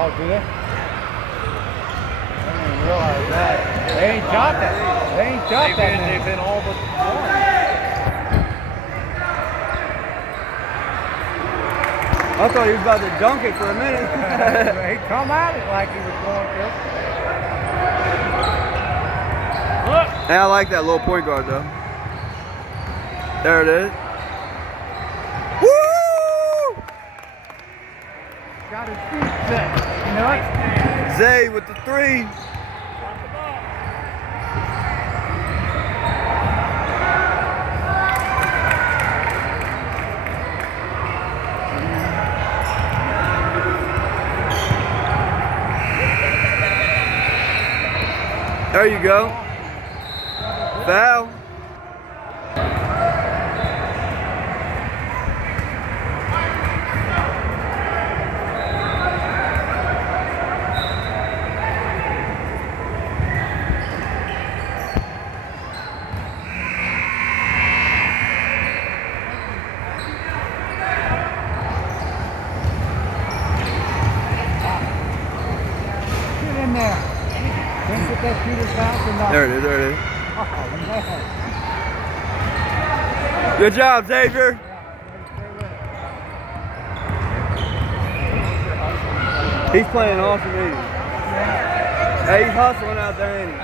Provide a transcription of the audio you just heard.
Oh, do they? I didn't even realize that. They ain't dropped that. They ain't dropped that many. They've been all but one. I thought he was about to dunk it for a minute. He come at it like he was going to. Look. Hey, I like that little point guard though. There it is. Woo! Got his feet set. You know what? Zay with the 3. There you go. Foul. Get in there. Can't get that shooter's bounce or nothing. There it is, there it is. Oh, man. Good job, Xavier. He's playing awesome, ain't he? Hey, he's hustling out there, ain't he?